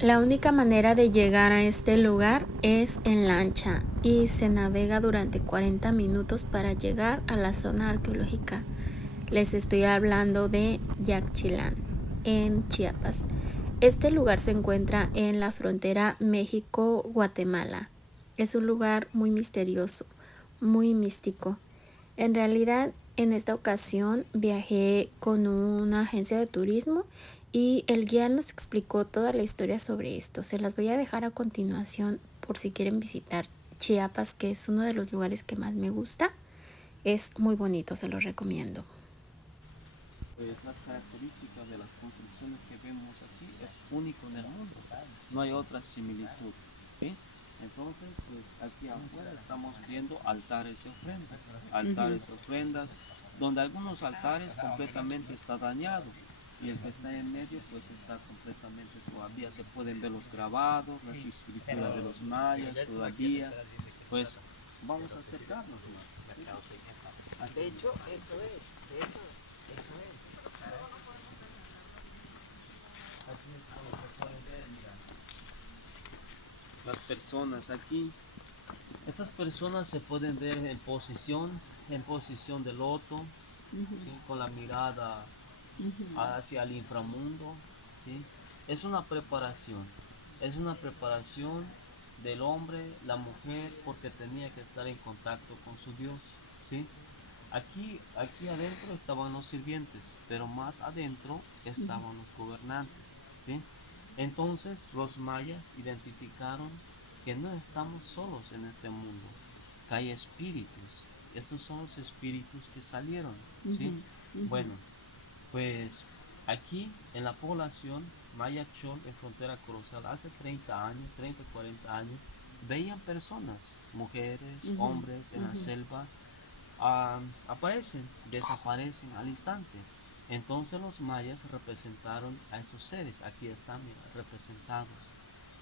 La única manera de llegar a este lugar es en lancha y se navega durante 40 minutos para llegar a la zona arqueológica. Les estoy hablando de Yaxchilán, en Chiapas. Este lugar se encuentra en la frontera México-Guatemala. Es un lugar muy misterioso, muy místico. En realidad, en esta ocasión viajé con una agencia de turismo y el guía nos explicó toda la historia sobre esto. Se las voy a dejar a continuación por si quieren visitar Chiapas, que es uno de los lugares que más me gusta. Es muy bonito, se los recomiendo. Pues las características de las construcciones que vemos aquí es único en el mundo, no hay otra similitud, ¿sí? Entonces, pues aquí afuera estamos viendo altares y ofrendas, donde algunos altares completamente está dañado y el que está en medio pues está completamente todavía, se pueden ver los grabados, las escrituras de los mayas todavía, pues vamos a acercarnos más. ¿Sí? De hecho, eso es, de hecho, eso es. Aquí es como se puede ver, mira, las personas aquí. Estas personas se pueden ver en posición de loto, ¿sí? Con la mirada hacia el inframundo, ¿sí? Es una preparación, es una preparación del hombre, la mujer, porque tenía que estar en contacto con su Dios, ¿sí? Aquí adentro estaban los sirvientes, pero más adentro estaban los gobernantes, ¿sí? Entonces los mayas identificaron que no estamos solos en este mundo, que hay espíritus. Estos son los espíritus que salieron, ¿sí? Bueno, pues aquí en la población Maya Chol en frontera cruzal hace 30 años, 30, 40 años, veían personas, mujeres, hombres en la selva, aparecen, desaparecen al instante. Entonces los mayas representaron a esos seres, aquí están mira, representados.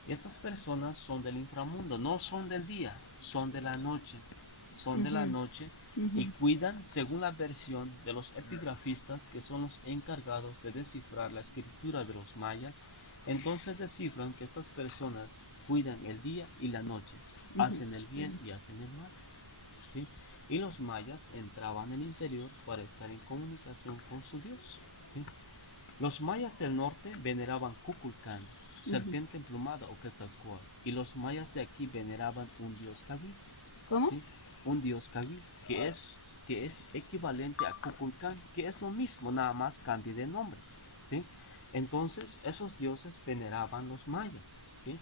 Y estas personas son del inframundo, no son del día, son de la noche, son de la noche y cuidan según la versión de los epigrafistas que son los encargados de descifrar la escritura de los mayas. Entonces descifran que estas personas cuidan el día y la noche, hacen el bien y hacen el mal. ¿Sí? Y los mayas entraban en el interior para estar en comunicación con su Dios. ¿Sí? Los mayas del norte veneraban Kukulcán, serpiente emplumada o Quetzalcóatl, y los mayas de aquí veneraban un dios Cabil, ¿Cómo? ¿sí? Un dios Cabil, que es equivalente a Kukulcán, que es lo mismo, nada más cambia de nombre. ¿Sí? Entonces, esos dioses veneraban los mayas. ¿Sí?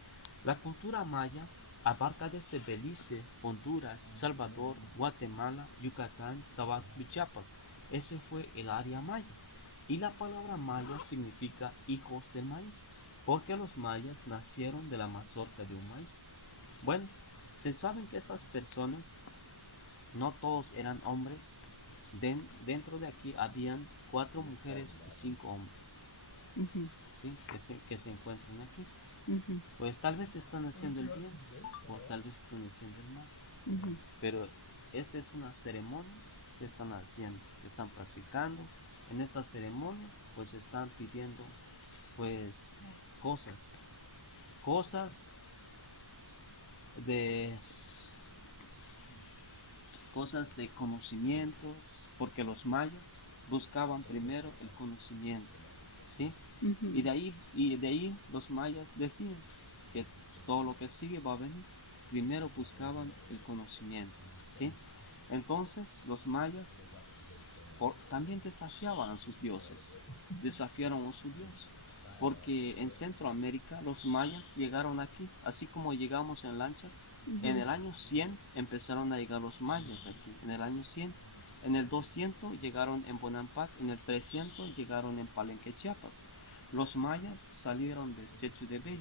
La cultura maya abarca desde Belice, Honduras, Salvador, Guatemala, Yucatán, Tabasco y Chiapas. Ese fue el área maya. Y la palabra maya significa hijos del maíz, porque los mayas nacieron de la mazorca de un maíz. Bueno, se saben que estas personas, no todos eran hombres, dentro de aquí habían 4 mujeres y 5 hombres, ¿sí? Que se encuentran aquí. Pues tal vez están haciendo el bien o tal vez están haciendo el mal, pero esta es una ceremonia que están haciendo, que están practicando. En esta ceremonia pues están pidiendo pues cosas, cosas de cosas de conocimientos, porque los mayas buscaban primero el conocimiento, ¿sí? Y de ahí los mayas decían que todo lo que sigue va a venir. Primero buscaban el conocimiento, ¿sí? Entonces los mayas también desafiaban a sus dioses, desafiaron a su dios, porque en Centroamérica los mayas llegaron aquí, así como llegamos en lancha. En el año 100 empezaron a llegar los mayas aquí, en el año 100. En el 200 llegaron en Bonampak, en el 300 llegaron en Palenque, Chiapas. Los mayas salieron de Chechu de Bello,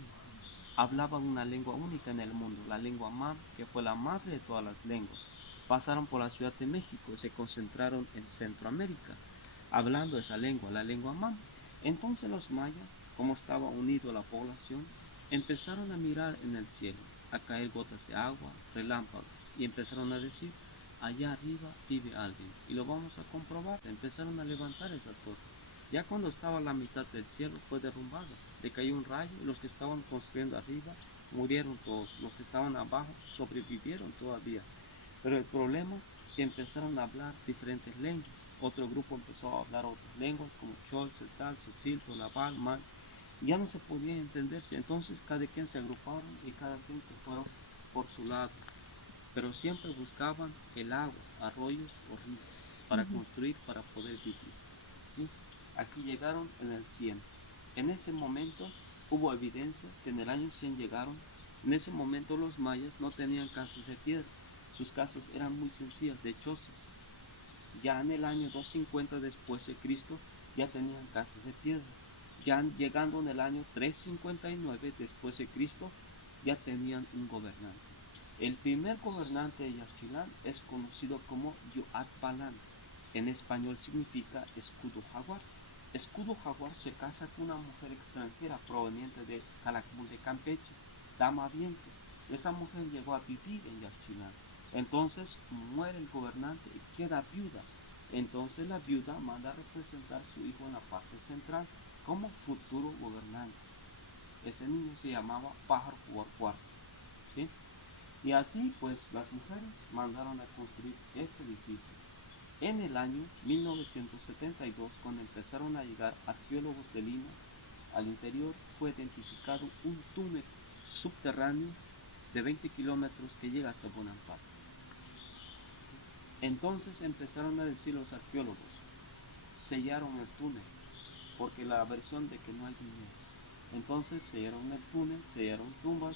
hablaban una lengua única en el mundo, la lengua mam, que fue la madre de todas las lenguas. Pasaron por la Ciudad de México y se concentraron en Centroamérica, hablando esa lengua, la lengua mam. Entonces los mayas, como estaba unido a la población, empezaron a mirar en el cielo, a caer gotas de agua, relámpagos, y empezaron a decir, allá arriba vive alguien, y lo vamos a comprobar. Empezaron a levantar esa torre. Ya cuando estaba a la mitad del cielo fue derrumbado, le cayó un rayo y los que estaban construyendo arriba murieron todos. Los que estaban abajo sobrevivieron todavía. Pero el problema es que empezaron a hablar diferentes lenguas. Otro grupo empezó a hablar otras lenguas como Chol, Setal, Tzotzil, Tolabal, Man. Ya no se podía entenderse. Entonces cada quien se agruparon y cada quien se fueron por su lado. Pero siempre buscaban el agua, arroyos o ríos para construir, para poder vivir. ¿Sí? Aquí llegaron en el 100. En ese momento hubo evidencias que en el año 100 llegaron. En ese momento los mayas no tenían casas de piedra. Sus casas eran muy sencillas, de chozas. Ya en el año 250 después de Cristo ya tenían casas de piedra. Ya llegando en el año 359 después de Cristo ya tenían un gobernante. El primer gobernante de Yaxchilán es conocido como Yoatbalán. En español significa escudo jaguar. Escudo jaguar se casa con una mujer extranjera proveniente de Calakmul de Campeche, Dama Viento. Esa mujer llegó a vivir en Yaxchilán. Entonces muere el gobernante y queda viuda. Entonces la viuda manda a representar a su hijo en la parte central como futuro gobernante. Ese niño se llamaba Pájaro Cuarto. ¿Sí? Y así pues las mujeres mandaron a construir este edificio. En el año 1972, cuando empezaron a llegar arqueólogos de Lima al interior, fue identificado un túnel subterráneo de 20 kilómetros que llega hasta Bonampak. Entonces empezaron a decir los arqueólogos, sellaron el túnel, porque la versión de que no hay dinero. Entonces sellaron el túnel, sellaron tumbas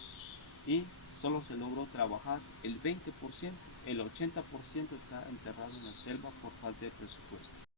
y solo se logró trabajar el 20%, el 80% está enterrado en la selva por falta de presupuesto.